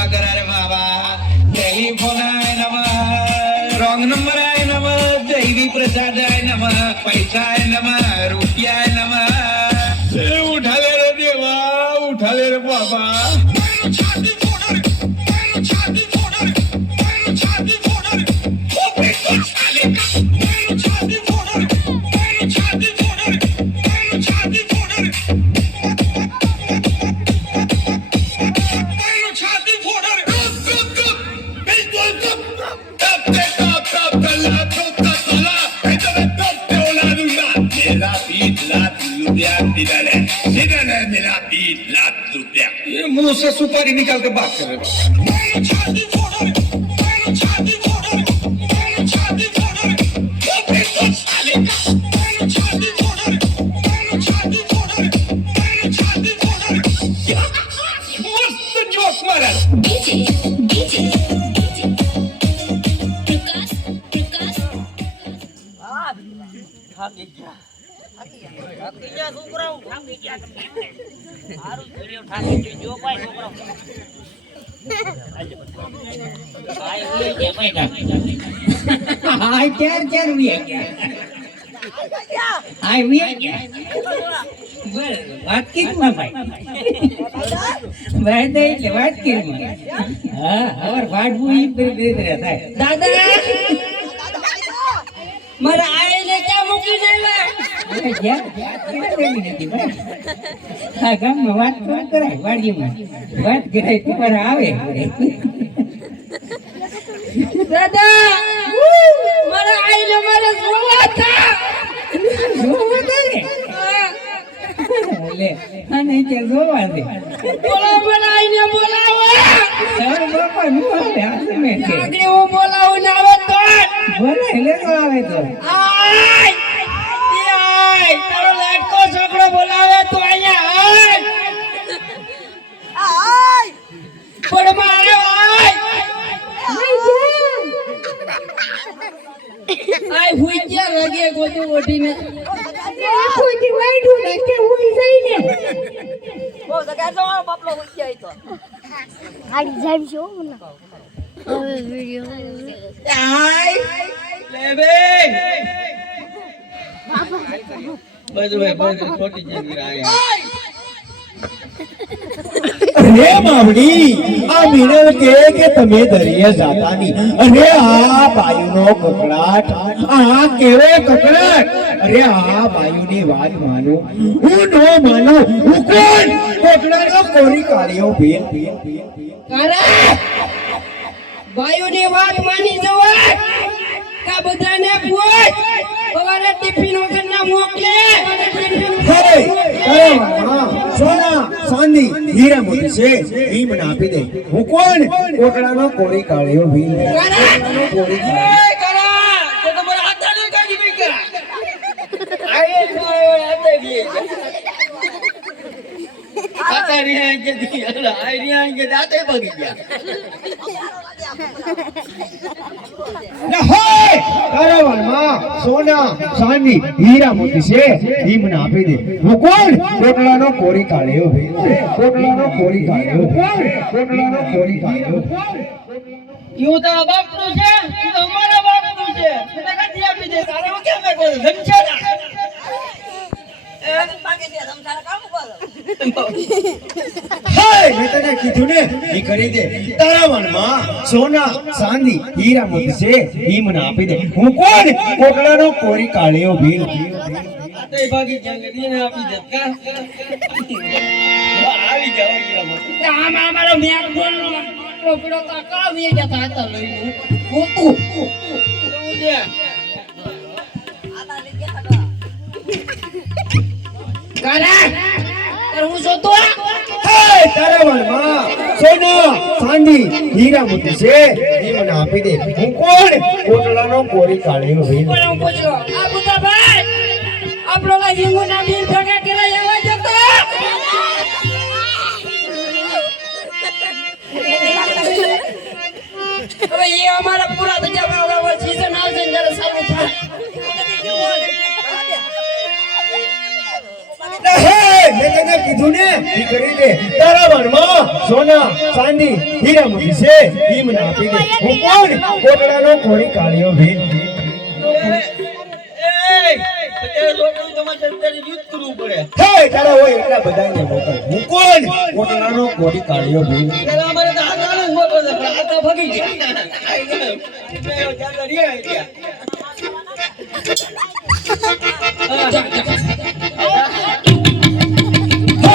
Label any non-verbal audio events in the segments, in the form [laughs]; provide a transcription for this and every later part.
dua agar ada मुंह से सुपारी निकाल के बात कर रहे ગયા થાકી ગયા છોકરાઓ થાકી ગયા તમે સારું કર્યું થાકી ગયો જો ભાઈ છોકરાઓ ભાઈ ઉઈ ગયા ભાઈ હાય ચાર ચાર વી ગયા હાય વી ગયા બરાબર વાત કરી માં ભાઈ વાત એટલે વાત કરી માં હા હવે વાડવું ઈ બે બે બે થાય દાદા મારા આઈને વાત કોણ કરાય વાડીમાં. વાત કરાય તમારે આવે. દાદા મારા આઈને મારે જોવા હતા. જોવા હતા લે. અને કે જોવા દે. બોલા બોલા આઈને બોલાવો. સર બાપા નું આવે? આ મે આગળ હું બોલાવું ને આવે તો. બોલે લે તો આવે તો. આય આય તારો લાડકો છોકરો બોલાવે તો અહીંયા આય પણ મારે આય આય હુઈ કે રગે ગોતો ઓઢીને ખોટી વાઈડું ને કે હુઈ જઈને ઓ જગા બાપલો હુઈ જાય તો આડી જાય છે મને હવે વિડિયો આય લેબે. બાપા. બધું ભાઈ બધું ખોટી જઈ રહ્યા [laughs] [laughs] [laughs] અરે માવડી આ મિનલ કે કે તમે દરિયે જાતા ની અરે આ બાયુનો કકડાટ. આ કેવો કકડાટ? અરે આ બાયુની વાત માનો. હું નો માનો. હું કોણ? કોકડાનો કોરી કાઢ્યો ભેલ કરે ભાઈઓની વાત માની જવાય કા બધાને પૂછ. સવારે ટિફિન વગરના મોકલે. અરે અરે ચાંદી હીરા મોતી છે એ મને આપી દે. હું કોણ? કોકડાનો કોરી કાઢ્યો ભેલ કોકડાનો કોરી કાઢ્યો એ કરા તે તો મારા હાથ ને કાઢી બેકા આયે તો હાથે ગઈ આતા સોના ચાંદી હીરા મોતી છે ભીમને આપી દે હું કોણ કોરી કાઢ્યો કોટલાનો કોરી કાઢ્યો કોટલાનો કોરી કાઢ્યો યું તો હાય તને કીધું ને ઈ કરી દે તારા સોના ચાંદી હીરા મોતી છે ઈ મને આપી દે હું કોણ કોકલાનો કોરી કાળ્યો ભીલ આવી જાવ હીરા મોતી આમ અમારો મેક બોલનો ટોપડો કાકા વી જતા હતા લઈ લઉં હું હાય તારાવાનમાં સોના, ચાંદી, હીરા મોતી છે. એ મને આપી દે. હું કોણ? કોટલાનો કોરી કાઢ્યો હું પૂછો, આ બુતા આપણો લા જીંગુ ના બિલ ભેગા કર્યા એવા જતો હવે એ અમારા પૂરા થઈ જાય હવે season આવશે જ્યારે ચાલુ થાય. મેં તને કીધું ને ઈ કરી દે તારા વનમાં સોના ચાંદી હીરા મોતી છે ઈ મને આપી દે. હું કોણ? કોટડાનો કાઢ્યો ભીલ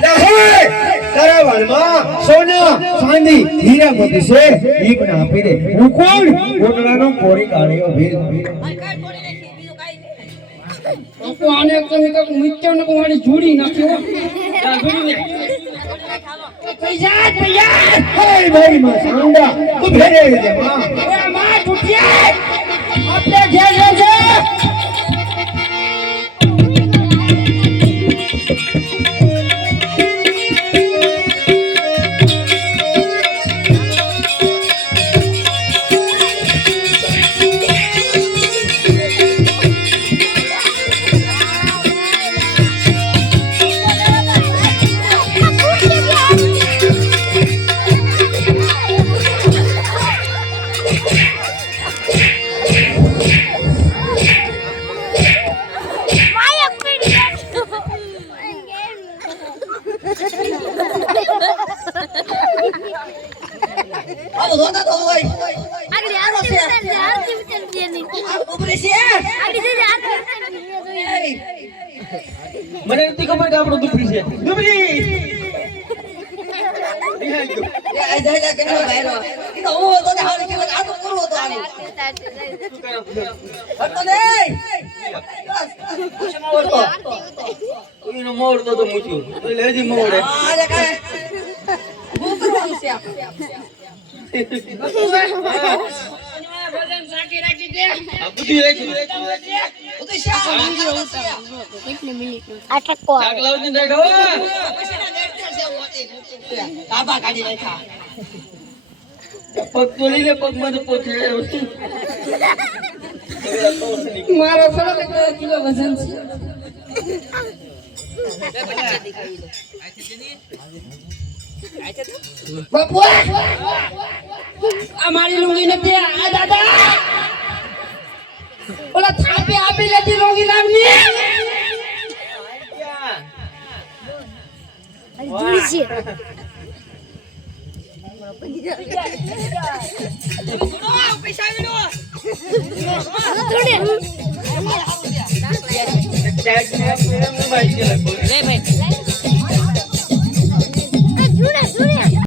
લે હે તારા વાળમાં સોના ચાંદી હીરા મોતી છે. ઈ પણ આપી દે. હું કોણ? કોટલાનો કોડી કાઢ્યો ભીલ આને તમે કાંઈક મૂક્યો ને મારી જોડી નાખ્યો પૈસા પૈસા હે મારી માં સાઉન્ડા તું ભેરે રે માં માં ટૂટિયા આપણે ઘેર હોય. આગળ આરતી ઉતારજે, આરતી ઉતારજે એની. ઉભરી છે. આગળ જજે, આરતી ઉતારજે. મને નથી ખબર કે આપણો દુબળી છે. દુબળી મોડતો તો મૂક્યું. એટલે મોડે આ બોલી ને. પગ તો પોતે મારો કિલો વજન છે બાપુ આ મારી લુંગી નથી આ દાદા ઓલા થાપે આપી લેતી લુંગી લાવની ભાઈ.